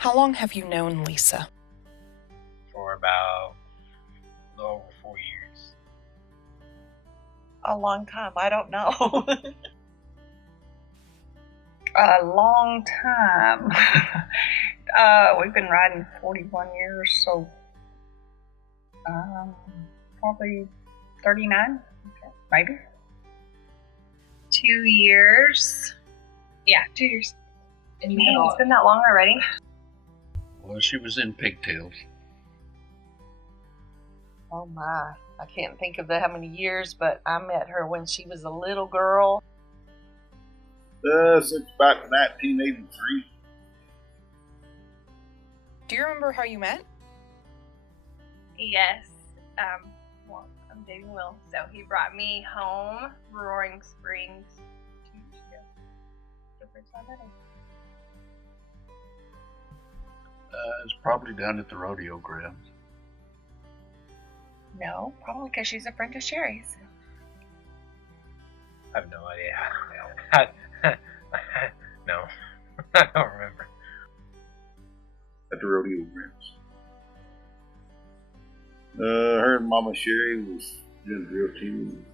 How long have you known Lisa? For about a little over 4 years. A long time. I don't know. A long time. We've been riding 41 years, so probably 39, maybe. 2 years. Yeah, 2 years. Man, It's been that long already. Well, she was in pigtails. Oh my. I can't think of how many years, but I met her when she was a little girl. Since about 1983. Do you remember how you met? Yes. Well, I'm dating Will, so he brought me home, Roaring Springs, 2 years ago. The first time I met him. It's probably down at the rodeo grounds. No, probably because she's a friend of Sherry's. I have no idea. No, I don't remember. At the rodeo grounds. Her and Mama Sherry was doing drill team.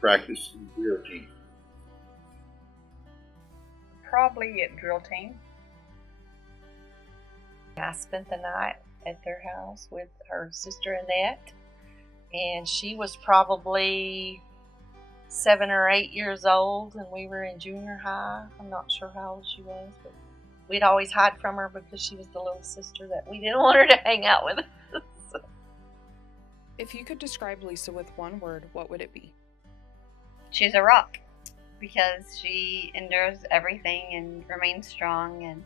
Practice and drill team. Probably at drill team. I spent the night at their house with her sister Annette, and she was probably 7 or 8 years old, and we were in junior high. I'm not sure how old she was, but we'd always hide from her because she was the little sister that we didn't want her to hang out with us. If you could describe Lisa with one word, what would it be? She's a rock because she endures everything and remains strong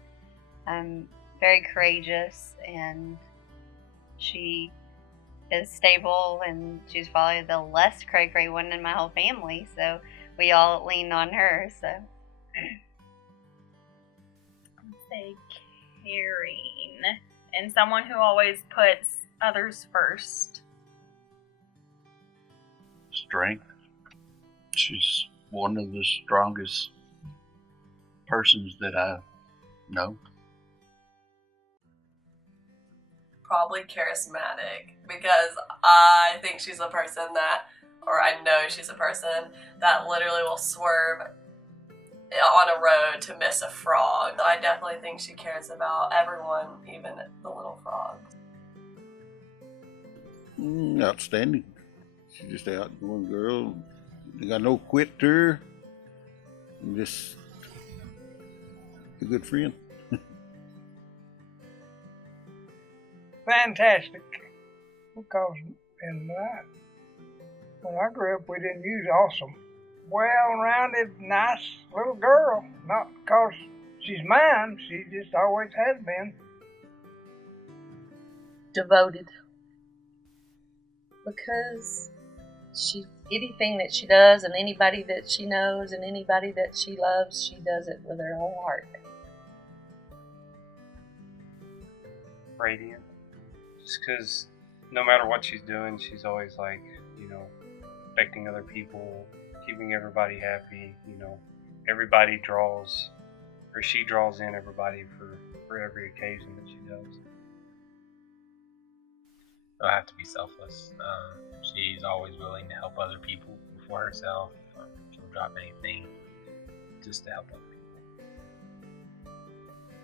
and very courageous, and she is stable, and she's probably the less cray-cray one in my whole family, so we all lean on her, so. I'd say caring, and someone who always puts others first. Strength. She's one of the strongest persons that I know. Probably charismatic, because I think she's a person that, or I know she's a person that literally will swerve on a road to miss a frog. I definitely think she cares about everyone, even the little frogs. Outstanding. She's just an outgoing girl. They got no quit to her. And just a good friend. Fantastic, because when I grew up, we didn't use awesome. Well-rounded, nice little girl. Not because she's mine, she just always has been. Devoted. Because anything that she does, and anybody that she knows, and anybody that she loves, she does it with her whole heart. Radiant. Just because no matter what she's doing, she's always affecting other people, keeping everybody happy. Everybody draws, or she draws in everybody for every occasion that she does. She'll have to be selfless. She's always willing to help other people before herself. She'll drop anything just to help other people.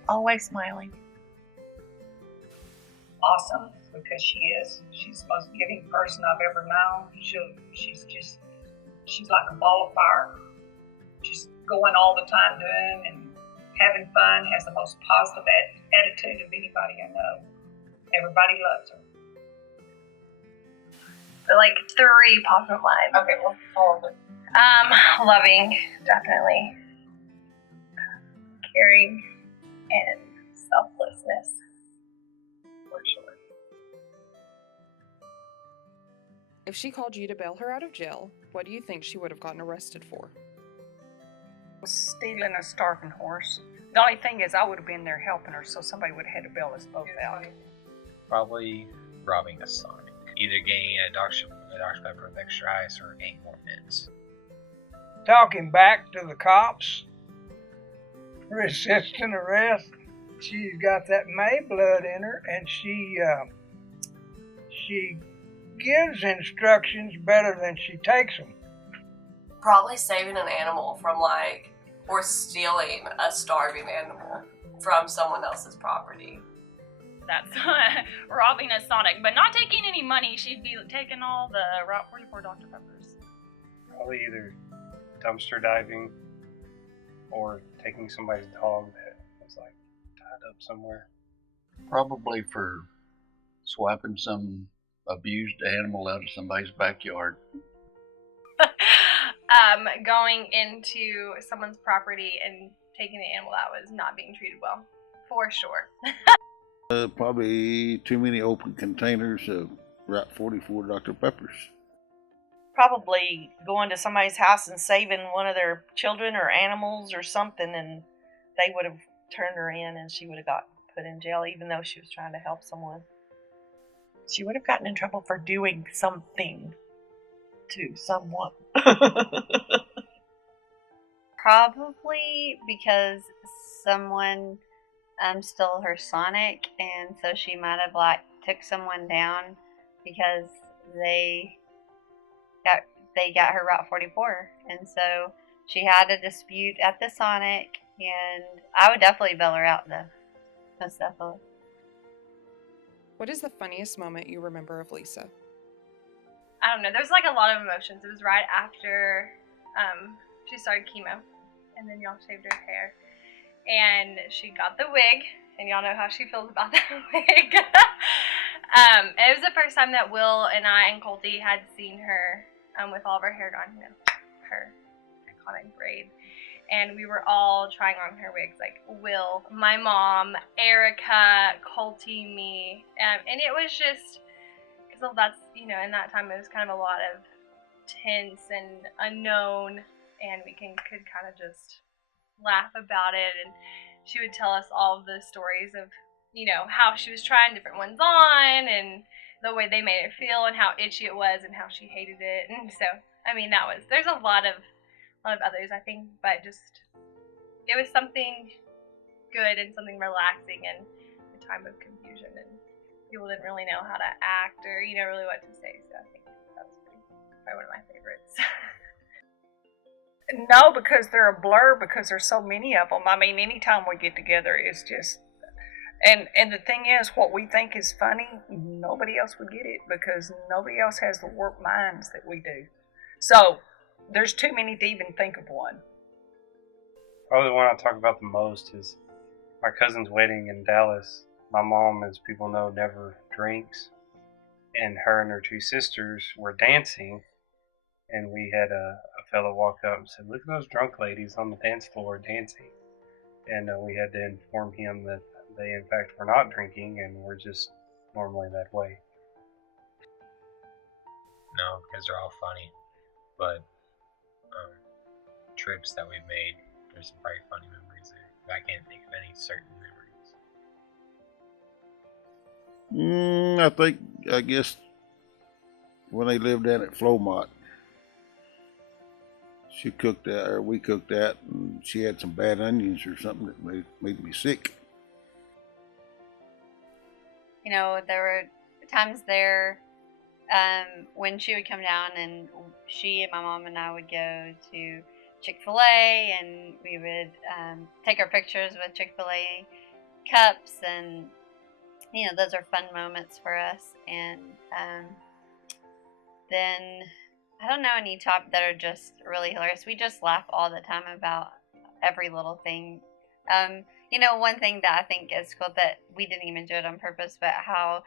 Always smiling. Awesome, because she's the most giving person I've ever known. She's like a ball of fire, just going all the time doing and having fun, has the most positive attitude of anybody I know. Everybody loves her. But like 3 positive lines. Okay, well, all of it. Loving, definitely. Caring and selflessness. For sure. If she called you to bail her out of jail, what do you think she would have gotten arrested for? Stealing a starving horse. The only thing is, I would have been there helping her, so somebody would have had to bail us both out. Probably robbing a Sonic. Either getting a Dr. Pepper with extra ice or getting more mints. Talking back to the cops, resisting arrest. She's got that May blood in her, and she gives instructions better than she takes them. Probably saving an animal from or stealing a starving animal from someone else's property. That's robbing a Sonic, but not taking any money. She'd be taking all the Route 44 Dr. Peppers. Probably either dumpster diving or taking somebody's dog that was tied up somewhere. Probably for swiping some abused animal out of somebody's backyard. Going into someone's property and taking the animal that was not being treated well, for sure. Probably too many open containers of Route 44 Dr. Peppers. Probably going to somebody's house and saving one of their children or animals or something, and they would have turned her in and she would have got put in jail even though she was trying to help someone. She would have gotten in trouble for doing something to someone. Probably because someone stole her Sonic, and so she might have took someone down because they got her Route 44, and so she had a dispute at the Sonic, and I would definitely bail her out though. Most definitely. What is the funniest moment you remember of Lisa? I don't know. There's a lot of emotions. It was right after she started chemo, and then y'all shaved her hair, and she got the wig, and y'all know how she feels about that wig. It was the first time that Will and I and Colty had seen her with all of her hair gone, her iconic braid. And we were all trying on her wigs, Will, my mom, Erica, Colty, me. And it was just, because that's, in that time it was kind of a lot of tense and unknown, and we could kind of just laugh about it. And she would tell us all of the stories of, how she was trying different ones on, and the way they made her feel, and how itchy it was, and how she hated it. And so, there's a lot of others, I think, but just, it was something good and something relaxing in a time of confusion, and people didn't really know how to act or, really what to say, so I think that's probably one of my favorites. No, because they're a blur, because there's so many of them. Anytime we get together, it's just, and the thing is, what we think is funny, nobody else would get it, because nobody else has the warped minds that we do. So, there's too many to even think of one. Probably the one I talk about the most is my cousin's wedding in Dallas. My mom, as people know, never drinks, and her and her two sisters were dancing, and we had a fellow walk up and said, "Look at those drunk ladies on the dance floor dancing," and we had to inform him that they in fact were not drinking and were just normally that way. No, because they're all funny, but trips that we've made, there's some very funny memories there. I can't think of any certain memories. I guess when they lived down at Flowmont, she cooked that, or we cooked that, and she had some bad onions or something that made me sick. There were times there when she would come down, and she and my mom and I would go to Chick-fil-A, and we would take our pictures with Chick-fil-A cups, and those are fun moments for us. And then I don't know any top that are just really hilarious. We just laugh all the time about every little thing. One thing that I think is cool, that we didn't even do it on purpose, but how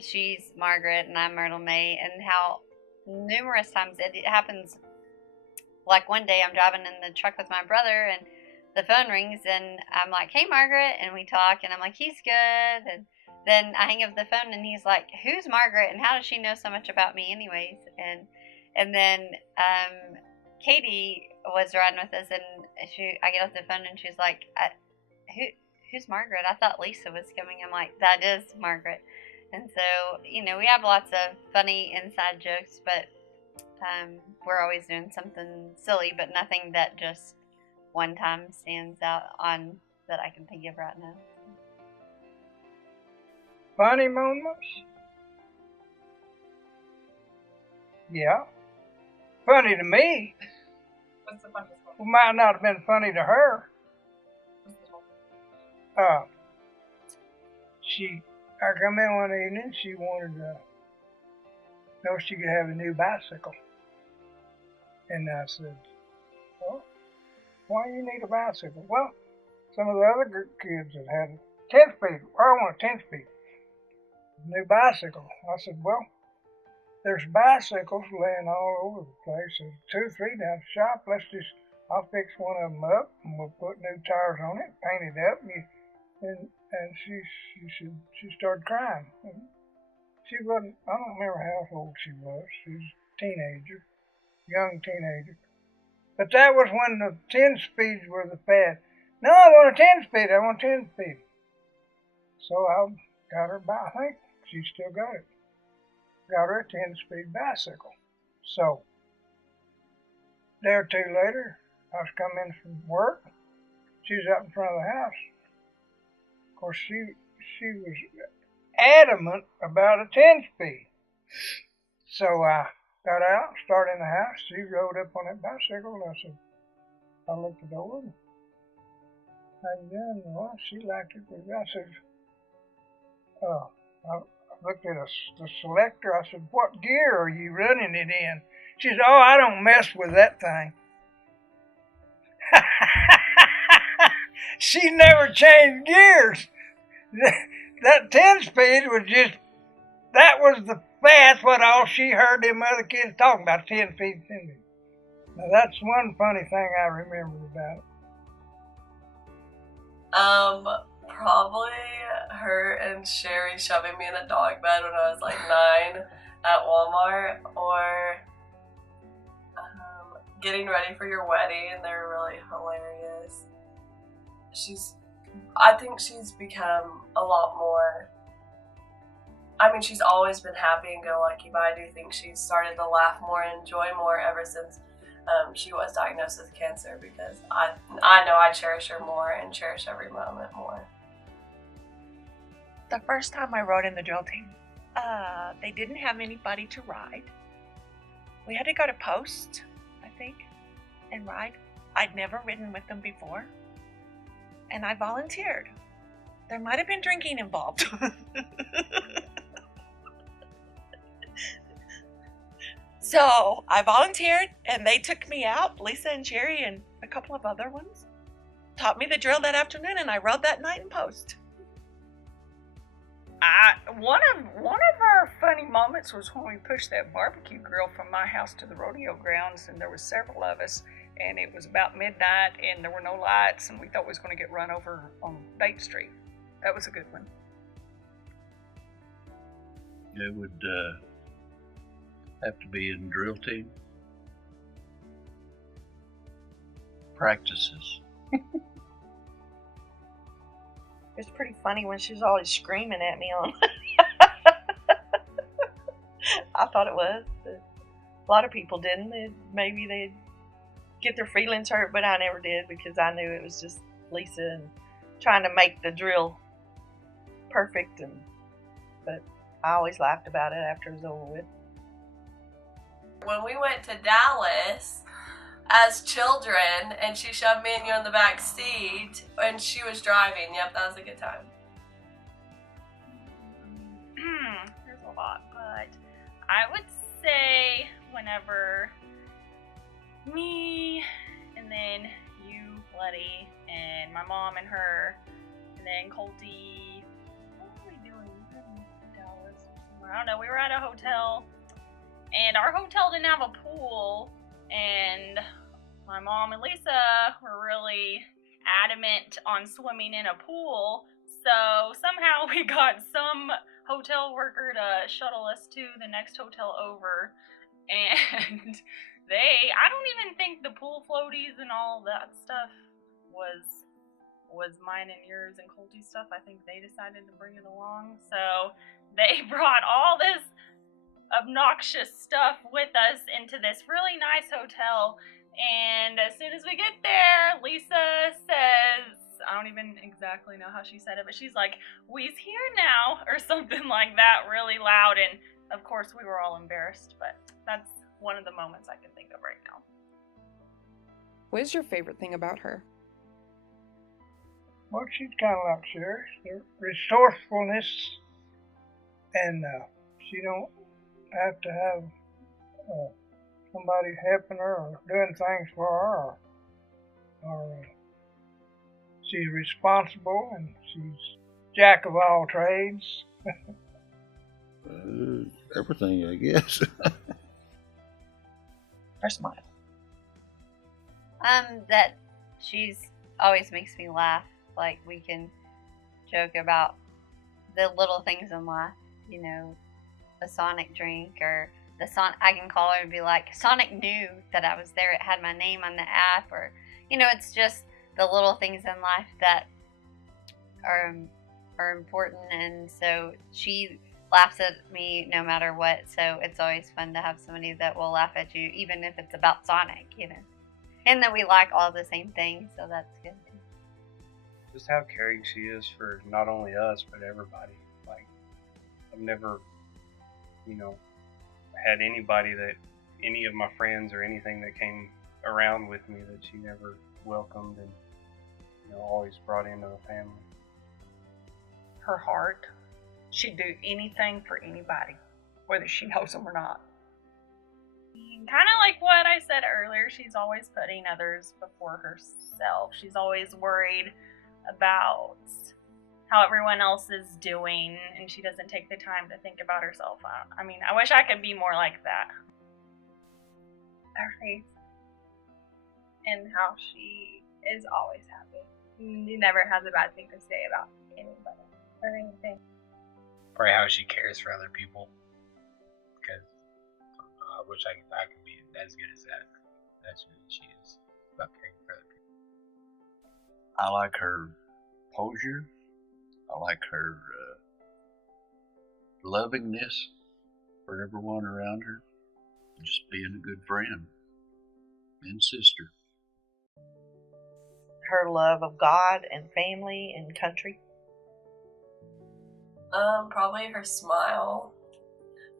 she's Margaret and I'm Myrtle May, and how numerous times it happens. Like one day I'm driving in the truck with my brother, and the phone rings, and I'm like, "Hey, Margaret," and we talk, and I'm like, "He's good," and then I hang up the phone, and he's like, "Who's Margaret, and how does she know so much about me anyways?" And then Katie was riding with us, and I get off the phone, and she's like, who's Margaret? I thought Lisa was coming. I'm like, that is Margaret. And so, we have lots of funny inside jokes, but we're always doing something silly, but nothing that just one time stands out on that I can think of right now. Funny moments? Yeah. Funny to me. What's the funniest one? Well, might not have been funny to her. I come in one evening, she wanted to know if she could have a new bicycle. And I said, well, why do you need a bicycle? Well, some of the other kids have had a 10-speed. I want a 10-speed. New bicycle. I said, well, there's bicycles laying all over the place. There's 2, 3 down the shop. I'll fix one of them up, and we'll put new tires on it, paint it up, and she started crying. And she wasn't, I don't remember how old she was. She was a teenager, young teenager. But that was when the 10 speeds were the fad. No, I want a 10 speed. I want a 10 speed. So I got her I think she still got it. Got her a 10-speed bicycle. So, a day or two later, I was coming from work. She was out in front of the house. Of course, she was adamant about a 10-speed. So I got out, started in the house. She rode up on that bicycle, and I looked at the door. How you doing? Well, she liked it. I said, I looked at the selector. I said, what gear are you running it in? She said, oh, I don't mess with that thing. She never changed gears. That 10-speed was just, that was the fast, what all she heard them other kids talking about, 10 speed, 10 speed. Now that's one funny thing I remember about it. Probably her and Sherry shoving me in a dog bed when I was like 9 at Walmart, or getting ready for your wedding, and they're really hilarious. I think she's become a lot more, I mean, she's always been happy and go-lucky, but I do think she's started to laugh more and enjoy more ever since she was diagnosed with cancer, because I know I cherish her more and cherish every moment more. The first time I rode in the drill team, they didn't have anybody to ride. We had to go to post, I think, and ride. I'd never ridden with them before, and I volunteered. There might have been drinking involved. So I volunteered, and they took me out, Lisa and Jerry and a couple of other ones. Taught me the drill that afternoon, and I rode that night in post. One of our funny moments was when we pushed that barbecue grill from my house to the rodeo grounds, and there was several of us, and it was about midnight, and there were no lights, and we thought we was going to get run over on Bate Street. That was a good one. It would have to be in drill team practices. It's pretty funny when she's always screaming at me on. I thought it was. A lot of people didn't. Maybe they'd get their feelings hurt, but I never did, because I knew it was just Lisa and trying to make the drill perfect. But I always laughed about it after it was over with. When we went to Dallas as children, and she shoved me and you in the back seat, and she was driving. Yep, that was a good time. There's a lot, but I would say whenever me and then you, Letty, and my mom and her, and then Colty, what were we doing in Dallas? I don't know, we were at a hotel, and our hotel didn't have a pool, and my mom and Lisa were really adamant on swimming in a pool, so somehow we got some hotel worker to shuttle us to the next hotel over, and I don't even think the pool floaties and all that stuff was mine and yours and Colty's stuff. I think they decided to bring it along, so they brought all this obnoxious stuff with us into this really nice hotel And as soon as we get there, Lisa says, I don't even exactly know how she said it, but she's like, "We's here now," or something like that, really loud. And of course, we were all embarrassed, but that's one of the moments I can think of right now. What is your favorite thing about her? Well, she's kind of like Sherry. Her resourcefulness, and she don't have to have somebody helping her or doing things for her. Or she's responsible, and she's jack of all trades. Everything, I guess. Her smile. That she's always makes me laugh. Like, we can joke about the little things in life, you know, a Sonic drink, or I can call her and be like, Sonic knew that I was there. It had my name on the app, or, you know, it's just the little things in life that are important. And so she laughs at me no matter what. So it's always fun to have somebody that will laugh at you, even if it's about Sonic, you know. And that we like all the same things, so that's good too. Just how caring she is for not only us, but everybody. Like, I've never, you know, had anybody that, any of my friends or anything that came around with me that she never welcomed and, you know, always brought into the family. Her heart. She'd do anything for anybody, whether she knows them or not. Kind of like what I said earlier, she's always putting others before herself. She's always worried about how everyone else is doing, and she doesn't take the time to think about herself. I mean, I wish I could be more like that. Her face and how she is always happy. She never has a bad thing to say about anybody or anything. Probably how she cares for other people. Because I wish I could be as good as that. That's who she is, about caring for other people. I like her posure. I like her lovingness for everyone around her. Just being a good friend and sister. Her love of God and family and country. Probably her smile.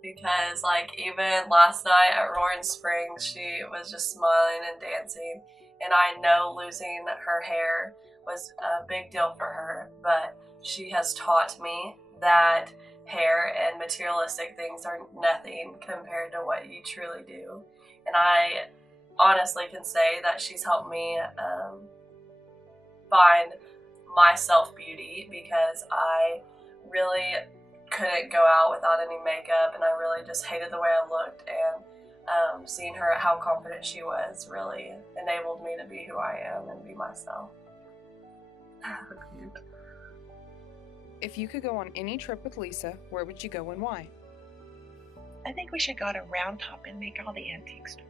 Because, like, even last night at Roaring Springs, she was just smiling and dancing. And I know losing her hair was a big deal for her, but she has taught me that hair and materialistic things are nothing compared to what you truly do. And I honestly can say that she's helped me find my self-beauty, because I really couldn't go out without any makeup, and I really just hated the way I looked, and seeing her, how confident she was, really enabled me to be who I am and be myself. If you could go on any trip with Lisa, where would you go and why? I think we should go to Round Top and make all the antique stores.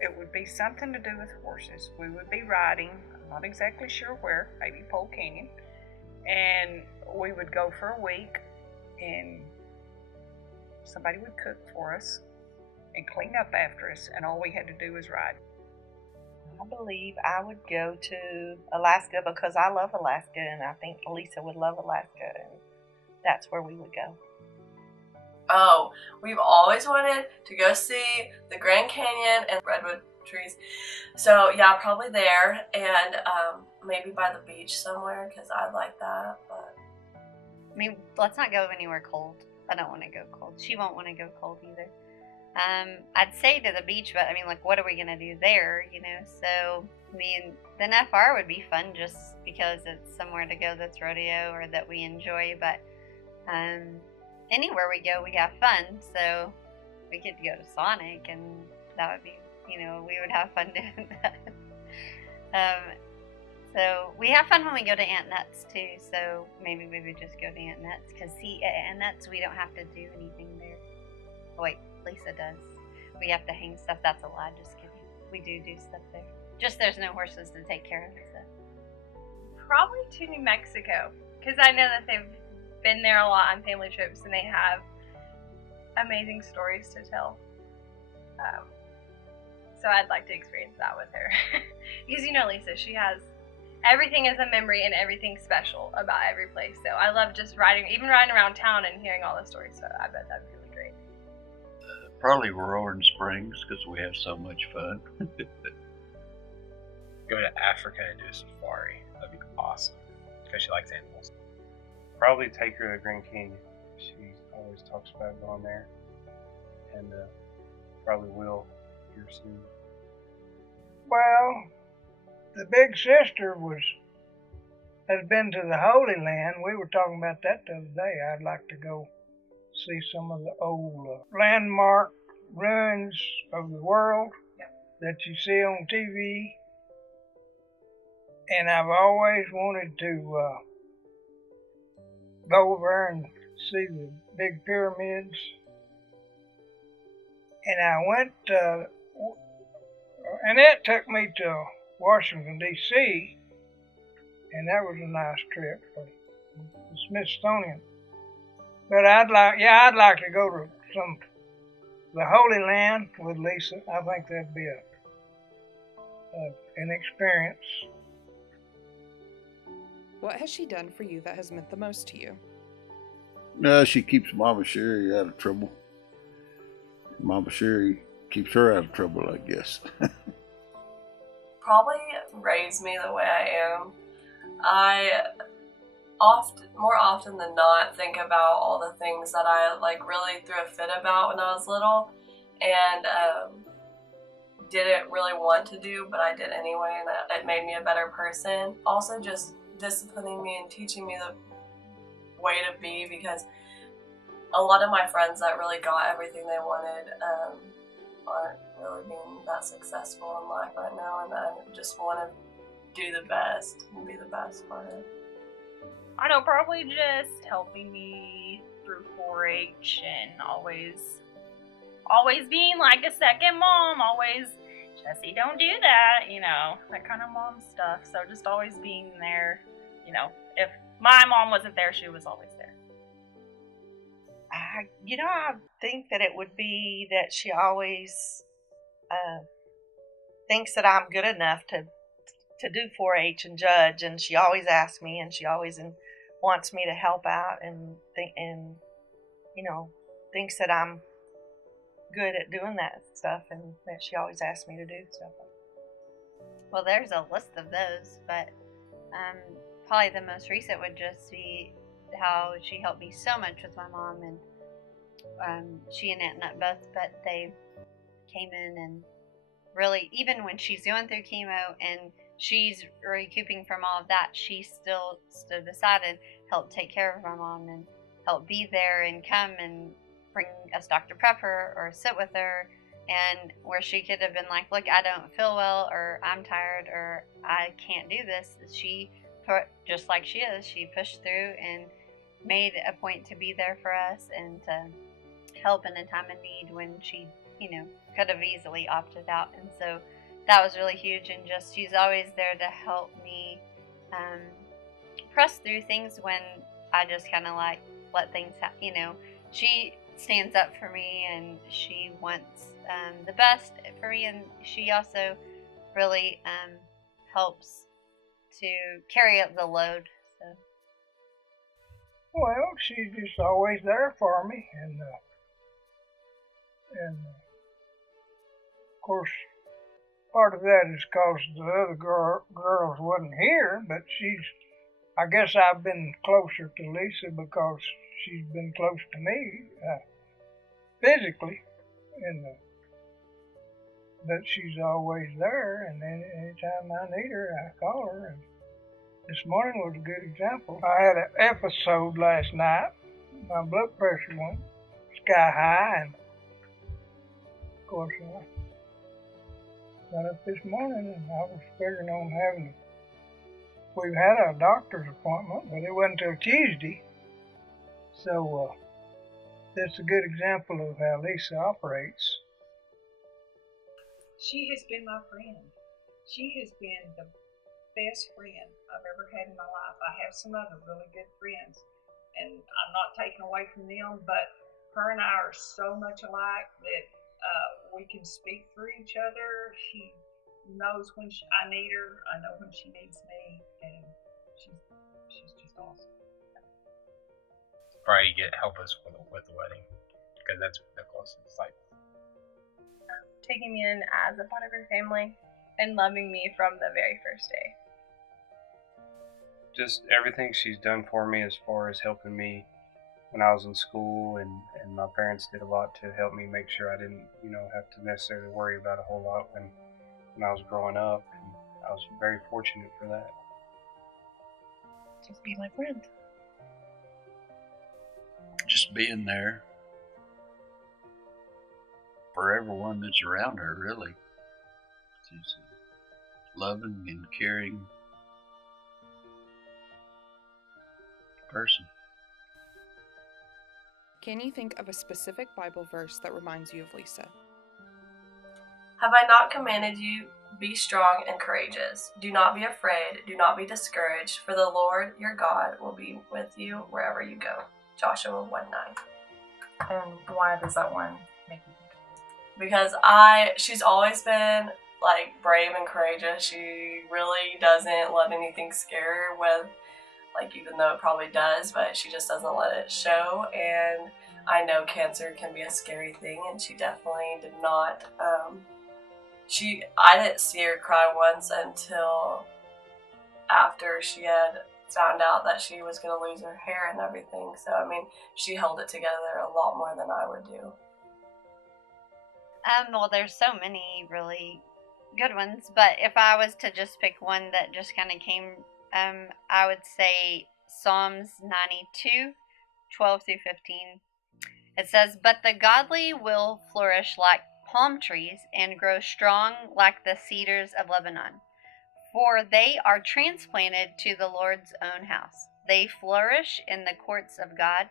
It would be something to do with horses. We would be riding, I'm not exactly sure where, maybe Pole Canyon. And we would go for a week, and somebody would cook for us and clean up after us, and all we had to do was ride. I believe I would go to Alaska because I love Alaska, and I think Lisa would love Alaska, and that's where we would go. Oh, we've always wanted to go see the Grand Canyon and redwood trees. So yeah, probably there, and maybe by the beach somewhere, because I'd like that. But I mean, let's not go anywhere cold. I don't want to go cold. She won't want to go cold either. I'd say to the beach, but I mean, like, what are we going to do there, you know? So, I mean, the FR would be fun just because it's somewhere to go that's rodeo or that we enjoy, but anywhere we go, we have fun. So we could go to Sonic, and that would be, you know, we would have fun doing that. So we have fun when we go to Aunt Nuts too, so maybe we would just go to Aunt Nuts, because see, at Aunt Nuts we don't have to do anything there. Oh, wait, Lisa does. We have to hang stuff. That's a lie, just kidding. We do stuff there. Just there's no horses to take care of, so. Probably to New Mexico, because I know that they've been there a lot on family trips, and they have amazing stories to tell. So I'd like to experience that with her. Because you know Lisa, she has everything is a memory and everything special about every place. So I love just riding around town and hearing all the stories. So I bet that'd be really great. Probably Roaring Springs because we have so much fun. Go to Africa and do a safari. That'd be awesome. Because she likes animals. Probably take her to Grand Canyon. She always talks about going there. And probably will here soon. Well, the big sister has been to the Holy Land. We were talking about that the other day. I'd like to go see some of the old landmark ruins of the world that you see on TV. And I've always wanted to go over and see the big pyramids. And I went, and that took me to Washington, D.C., and that was a nice trip for the Smithsonian. But I'd like to go to the Holy Land with Lisa. I think that'd be an experience. What has she done for you that has meant the most to you? No, she keeps Mama Sherry out of trouble. Mama Sherry keeps her out of trouble, I guess. Probably raised me the way I am. I more often than not, think about all the things that I really threw a fit about when I was little, and didn't really want to do, but I did anyway, and it made me a better person. Also, just disciplining me and teaching me the way to be, because a lot of my friends that really got everything they wanted aren't really being that successful in life right now, and I just want to do the best and be the best part of it. I know, probably just helping me through 4-H and always being like a second mom, always, Jesse, don't do that, that kind of mom stuff. So just always being there, if my mom wasn't there, she was always there. I think that it would be that she always thinks that I'm good enough to do 4-H and judge, and she always asks me, and she always wants me to help out, and thinks that I'm good at doing that stuff, and that she always asks me to do stuff. Well, there's a list of those, but probably the most recent would just be how she helped me so much with my mom, and she and Aunt Nut both, but they came in and really, even when she's going through chemo and she's recouping from all of that, she still stood beside and helped take care of my mom and help be there and come and bring us Dr. Pepper or sit with her, and where she could have been like, look, I don't feel well, or I'm tired, or I can't do this, she just like she is, she pushed through and made a point to be there for us and to help in a time of need when she, could have easily opted out. And so that was really huge, and just she's always there to help me press through things when I just kind of let things happen. She stands up for me, and she wants the best for me, and she also really helps to carry up the load. So. Well, she's just always there for me, and of course, part of that is because the other girls wasn't here, but I guess I've been closer to Lisa because she's been close to me physically, but she's always there, and anytime I need her, I call her. And this morning was a good example. I had an episode last night. My blood pressure went sky high, and of course I got up this morning, and I was figuring on we've had a doctor's appointment, but it wasn't until Tuesday. So that's a good example of how Lisa operates. She has been my friend. She has been the best friend I've ever had in my life. I have some other really good friends, and I'm not taking away from them, but her and I are so much alike that we can speak for each other. She knows when I need her. I know when she needs me, and she's just awesome. Probably help us with the wedding, because that's the closest. Like, Taking me in as a part of her family and loving me from the very first day. Just everything she's done for me as far as helping me when I was in school, and my parents did a lot to help me make sure I didn't, have to necessarily worry about a whole lot when I was growing up, and I was very fortunate for that. Just be my friend. Just being there for everyone that's around her, really. She's a loving and caring person. Can you think of a specific Bible verse that reminds you of Lisa? Have I not commanded you, be strong and courageous? Do not be afraid, do not be discouraged, for the Lord your God will be with you wherever you go. Joshua 1:9. And why does that one make you think of it? Because she's always been like brave and courageous. She really doesn't let anything scare her with, like, even though it probably does, but she just doesn't let it show. And I know cancer can be a scary thing, and she definitely did not. I didn't see her cry once until after she had found out that she was going to lose her hair and everything. So, I mean, she held it together a lot more than I would do. Well, there's so many really good ones, but if I was to just pick one that just kind of came, I would say Psalms 92, 12 through 15. It says, "But the godly will flourish like palm trees and grow strong like the cedars of Lebanon. For they are transplanted to the Lord's own house. They flourish in the courts of God.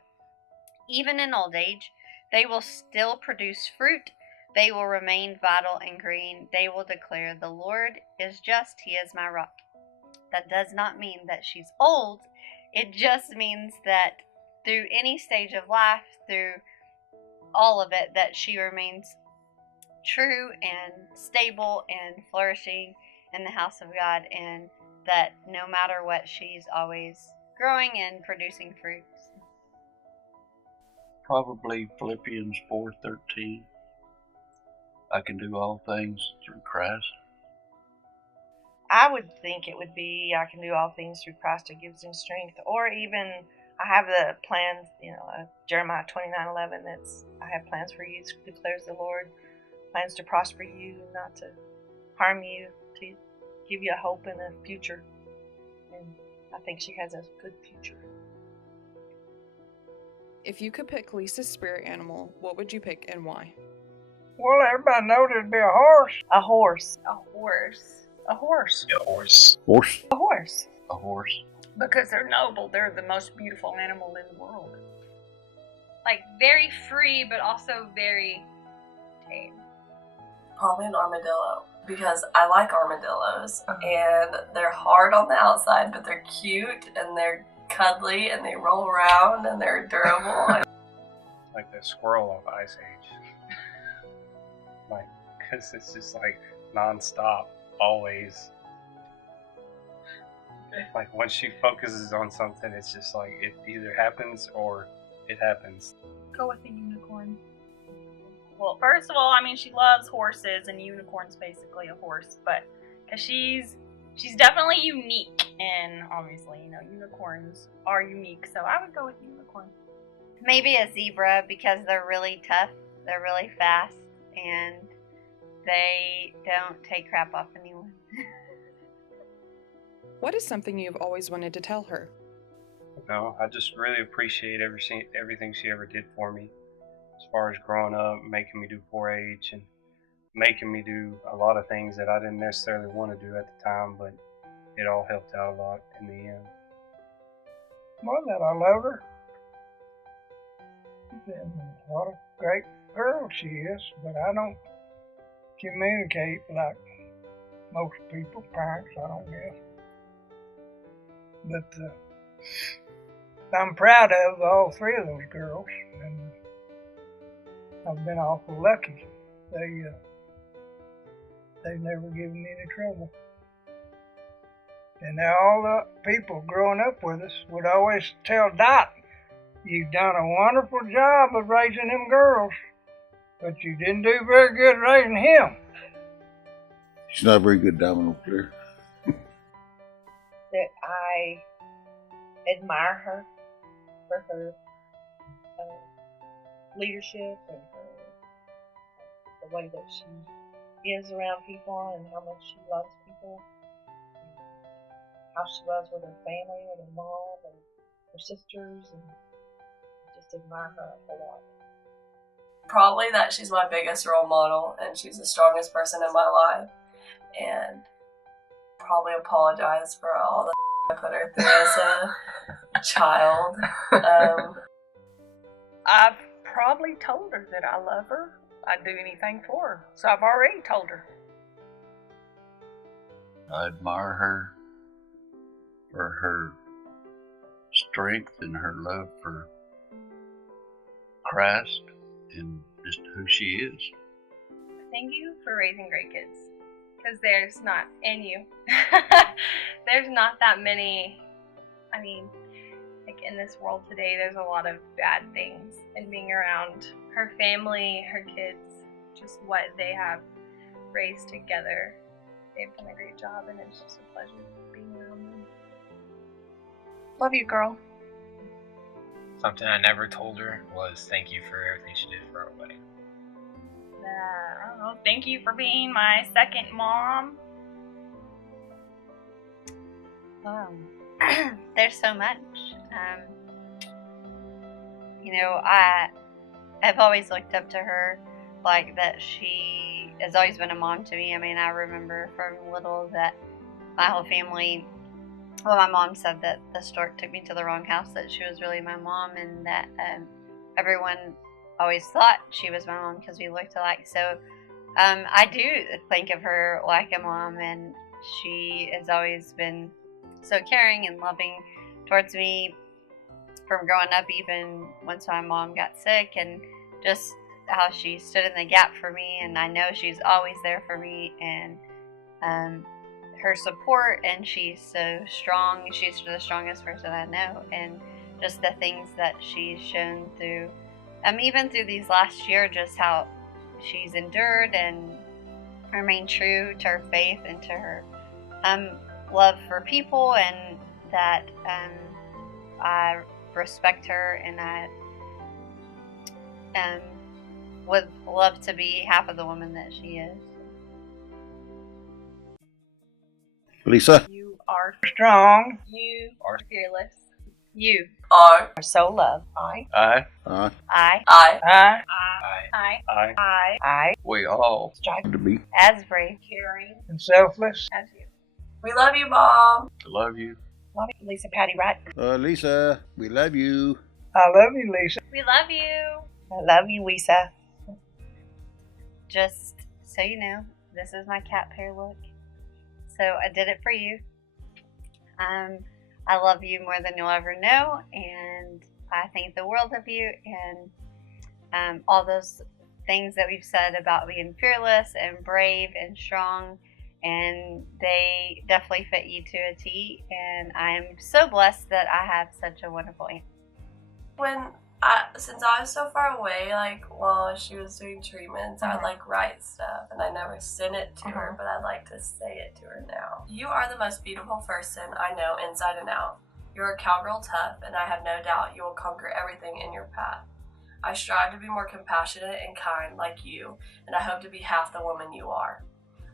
Even in old age, they will still produce fruit. They will remain vital and green. They will declare, 'The Lord is just, He is my rock.'" That does not mean that she's old. It just means that through any stage of life, through all of it, that she remains true and stable and flourishing in the house of God, and that no matter what, she's always growing and producing fruits. Probably Philippians 4:13. I can do all things through Christ. I would think it would be, I can do all things through Christ who gives him strength. Or even, I have the plans, Jeremiah 29:11, I have plans for you, declares the Lord. Plans to prosper you, not to harm you, to give you a hope and a future. And I think she has a good future. If you could pick Lisa's spirit animal, what would you pick and why? Well, everybody knows it'd be a horse. A horse. A horse. A horse. A horse. Horse. A horse. A horse. Because they're noble. They're the most beautiful animal in the world. Like, very free, but also very tame. Probably an armadillo, because I like armadillos, and they're hard on the outside, but they're cute, and they're cuddly, and they roll around, and they're durable. Like the squirrel of Ice Age. Because it's just like non-stop, always. Like once she focuses on something, it's just like it either happens or it happens. Go with the unicorn. Well, first of all, I mean, she loves horses, and unicorn's basically a horse, but because she's definitely unique, and obviously, unicorns are unique, so I would go with unicorn. Maybe a zebra, because they're really tough, they're really fast, and they don't take crap off anyone. What is something you've always wanted to tell her? I just really appreciate everything she ever did for me. As far as growing up, making me do 4-H, and making me do a lot of things that I didn't necessarily want to do at the time, but it all helped out a lot in the end. Well, that I love her. And what a great girl she is, but I don't communicate like most people, parents, I don't guess. But I'm proud of all three of those girls, and I've been awful lucky They've never given me any trouble. And now all the people growing up with us would always tell Dot, "You've done a wonderful job of raising them girls, but you didn't do very good raising him." She's not a very good domino player. That I admire her for her leadership and the way that she is around people and how much she loves people. How she was with her family, with her mom and her sisters, and I just admire her a lot. Probably that she's my biggest role model and she's the strongest person in my life, and probably apologize for all the I put her through as a child. I've probably told her that I love her. I'd do anything for her, so I've already told her. I admire her for her strength and her love for Christ and just who she is. Thank you for raising great kids. Because there's not, and you, there's not that many, I mean, like in this world today, there's a lot of bad things. And being around her family, her kids, just what they have raised together, they've done a great job, and it's just a pleasure being around them. Love you, girl. Something I never told her was thank you for everything she did for our wedding. I don't know. Thank you for being my second mom. There's so much. I've always looked up to her, like that she has always been a mom to me. I mean, I remember from little that my whole family, well, my mom said that the stork took me to the wrong house, that she was really my mom, and that everyone always thought she was my mom because we looked alike. So I do think of her like a mom, and she has always been so caring and loving towards me from growing up, even once my mom got sick, and just how she stood in the gap for me. And I know she's always there for me, and her support, and she's so strong. She's the strongest person I know, and just the things that she's shown through even through these last year, just how she's endured and remained true to her faith and to her love for people, and that I respect her, and I would love to be half of the woman that she is. Lisa? You are strong. You are fearless. You are so loved. I. I. I. I. I. We all strive to be as brave, caring, and selfless as you. We love you, Mom. Love you. Love you, Lisa Patty Wright. Lisa, we love you. I love you, Lisa. We love you. I love you, Lisa. Just so you know, this is my cat pair look. So I did it for you. I love you more than you'll ever know, and I think the world of you, and all those things that we've said about being fearless and brave and strong, and they definitely fit you to a T, and I'm so blessed that I have such a wonderful aunt. Since I was so far away, like while she was doing treatments, I would like write stuff, and I never sent it to her, but I'd like to say it to her now. You are the most beautiful person I know inside and out. You're a cowgirl tough, and I have no doubt you will conquer everything in your path. I strive to be more compassionate and kind like you, and I hope to be half the woman you are.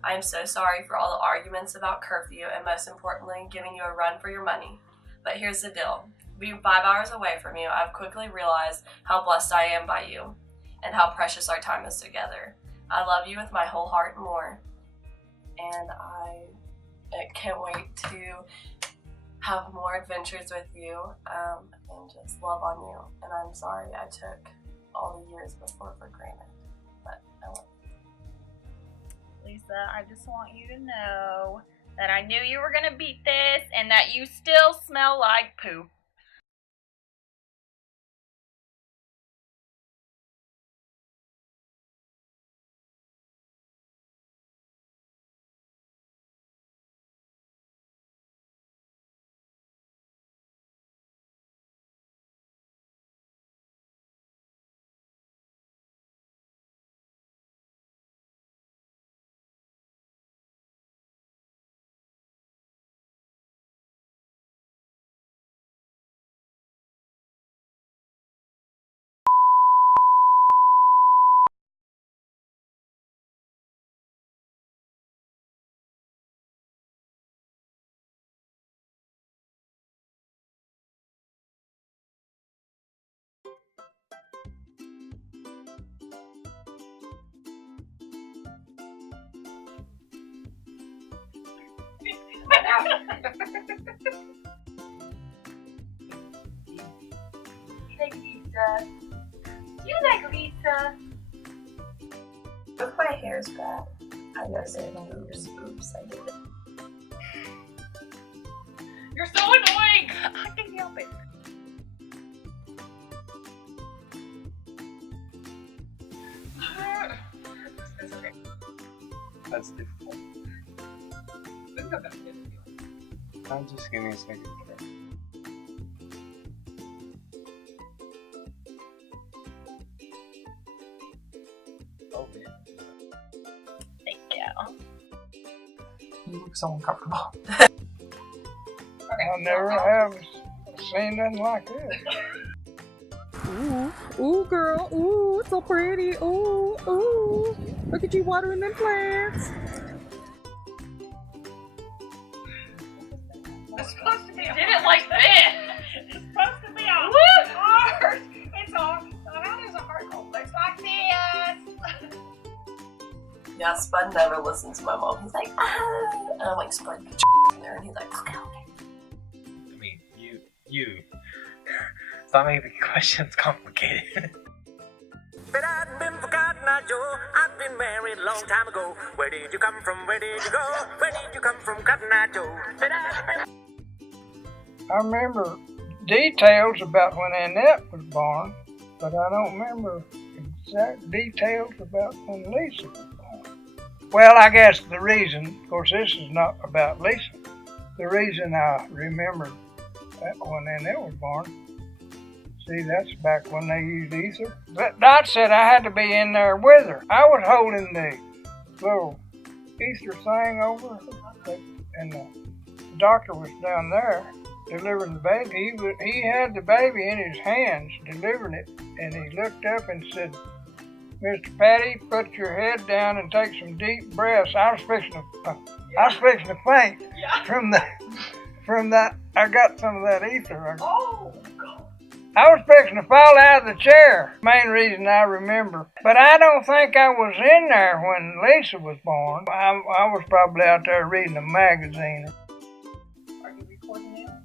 I am so sorry for all the arguments about curfew, and most importantly, giving you a run for your money. But here's the deal. Being 5 hours away from you, I've quickly realized how blessed I am by you and how precious our time is together. I love you with my whole heart and more, and I can't wait to have more adventures with you and just love on you. And I'm sorry I took all the years before for granted, but I love you. Lisa, I just want you to know that I knew you were going to beat this, and that you still smell like poo. Like Lisa. Do you like Lisa? If my hair's bad, I know it. Oops, I did it. You're so annoying! I can't help it. That's okay. That's difficult. Just give me a second. Oh, man. Thank you. You look so uncomfortable. I never have seen nothing like this. Ooh, girl. Ooh, it's so pretty. Ooh. Look at you watering them plants. It's supposed to be did it like this. It's supposed to be a heart. It's all. How does a heart go? Looks like this. Yeah, Spud never listens to my mom. He's like, ah. And I'm like, Spud, get your in there. And he's like, okay. I mean, you. Stop making the questions complicated. But I've been forgotten, Joe. I've been married a long time ago. Where did you come from? Where did you go? Where did you come from, Cotton Eye Joe? But I remember details about when Annette was born, but I don't remember exact details about when Lisa was born. Well, I guess the reason, of course, this is not about Lisa. The reason I remember that when Annette was born, see, that's back when they used ether. But Dot said I had to be in there with her. I was holding the little ether thing over her, and the doctor was down there delivering the baby. He had the baby in his hands, delivering it, and he looked up and said, Mr. Patty, put your head down and take some deep breaths. I was fixing to faint from that. I got some of that ether. I was fixing to fall out of the chair. Main reason I remember. But I don't think I was in there when Lisa was born. I was probably out there reading a magazine. Are you recording now?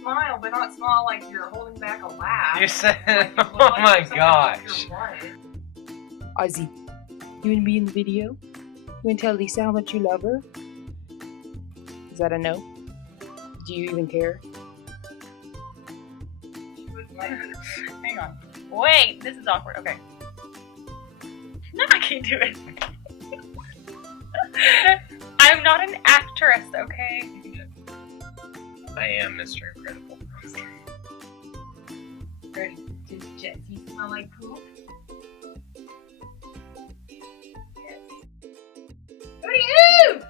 Smile, but not smile like you're holding back a laugh. You said, Like you oh look like my you're gosh. Ozzy, you wanna be in the video? You wanna tell Lisa how much you love her? Is that a no? Do you even care? Hang on. Wait, this is awkward. Okay. No, I can't do it. I'm not an actress, okay? I am Mr. Incredible. Does Jessie smell like poop? Who are you?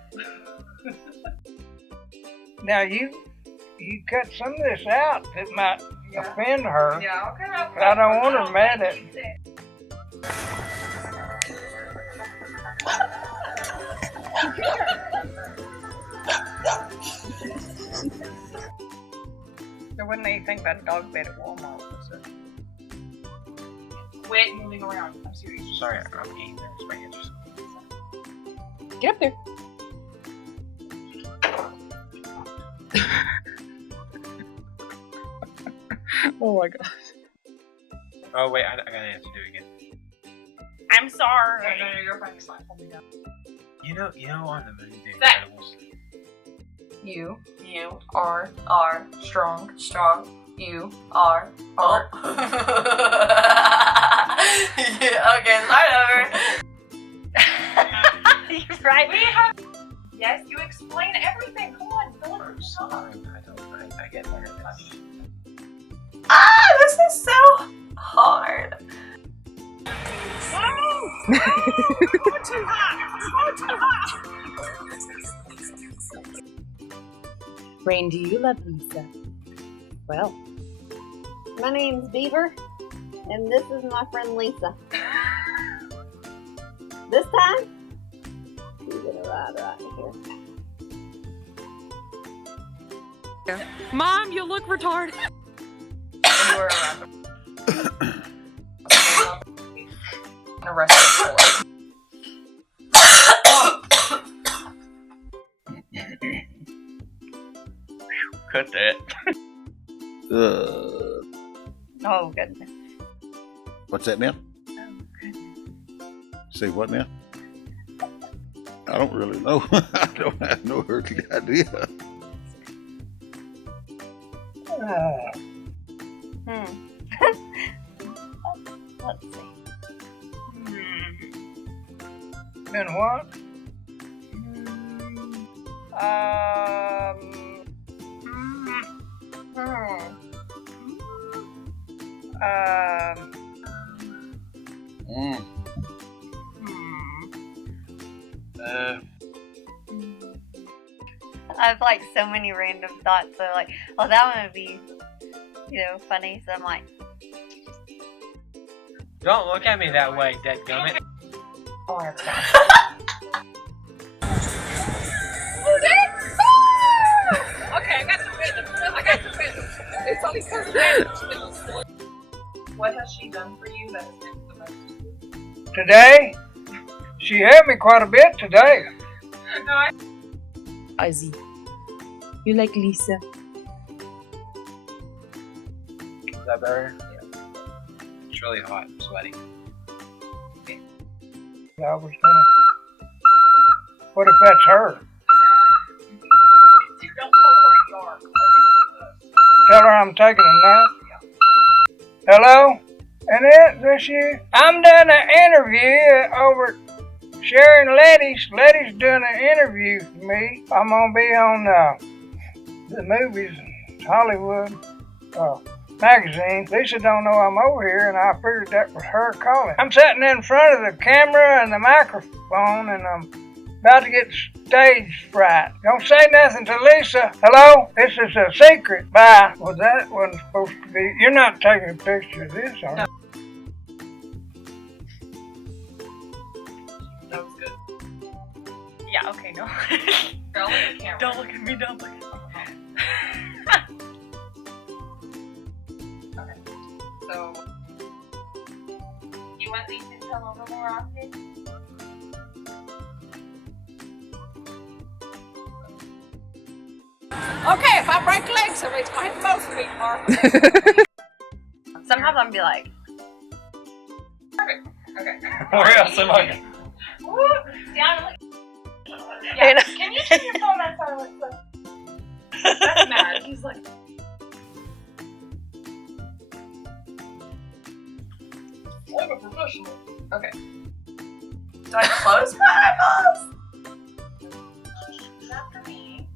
Now you cut some of this out that might offend her. Yeah, okay. I don't want her mad at me. There wasn't anything about a dog bed at Walmart, was there? Quit moving around. I'm serious. Sorry, I'm eating there. It's my answer. Get up there. Oh my gosh. Oh wait, I gotta have to do it again. I'm sorry. No, you're fine. Just like hold me down. You know on the movie The That- Incredibles. You are strong. You are. Yeah, okay, start over. You're right. Yes, you explain everything. Come on, fill it I'm sorry, I get nervous. Ah, this is so hard. Going too hot. Rain, do you love Lisa? Well, My name's Beaver, and this is my friend Lisa. This time, she's gonna ride right here. Mom, you look retarded. arrested for it. Cut that. Oh, goodness. What's that now? Oh, goodness. Say what now? I don't really know. I don't have no earthly idea. Let's see. Then what? I have like so many random thoughts. So like, oh, that one would be, funny. So I'm like, Don't look at me that way, dadgummit. Oh, that's fine. Okay, I got the rhythm. It's only because of rhythm. What has she done for you that has meant the most? Today? She helped me quite a bit today. No, Ozzy, you like Lisa? Is that better? Yeah. It's really hot. I'm sweaty. I was gonna. What if that's her? you don't know where you are. Tell her I'm taking a nap. Hello? And this you? I'm doing an interview over Sharon Letty's. Letty's doing an interview for me. I'm gonna be on the movies, Hollywood magazine. Lisa don't know I'm over here, and I figured that was her calling. I'm sitting in front of the camera and the microphone, and I'm about to get stage fright. Don't say nothing to Lisa. Hello? This is a secret. Bye. Well, that wasn't supposed to be. You're not taking a picture of this, are you? That was good. Yeah, okay, no. Don't look at the camera. Don't look at me, don't look at me. Okay. So, you want Lisa to come over more often? Okay, if I break legs, somebody's going to both of me tomorrow. sometimes I'll be like, Perfect. Okay. Where else am I? Down and look. Yeah. Can you turn your phone on silent? That's mad. He's like. I'm a professional. Okay. Do I close my eyeballs? Not for me.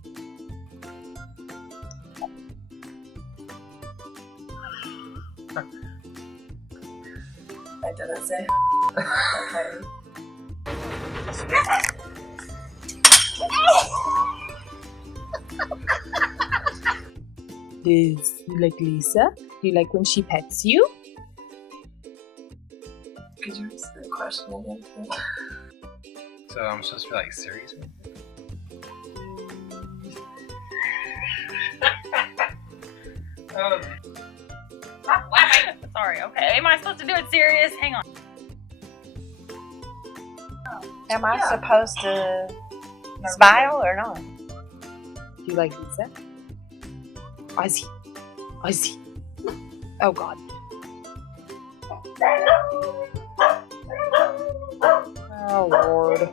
I didn't say. Okay. Liz, you like Lisa? Do you like when she pets you? Could you ask the question again, please? So I'm supposed to be like serious with you? Stop laughing. Sorry, okay. Am I supposed to do it serious? Hang on. Am I supposed to smile or not? Do you like Lisa? Ozzy. Ozzy. Oh, God. Oh, Lord.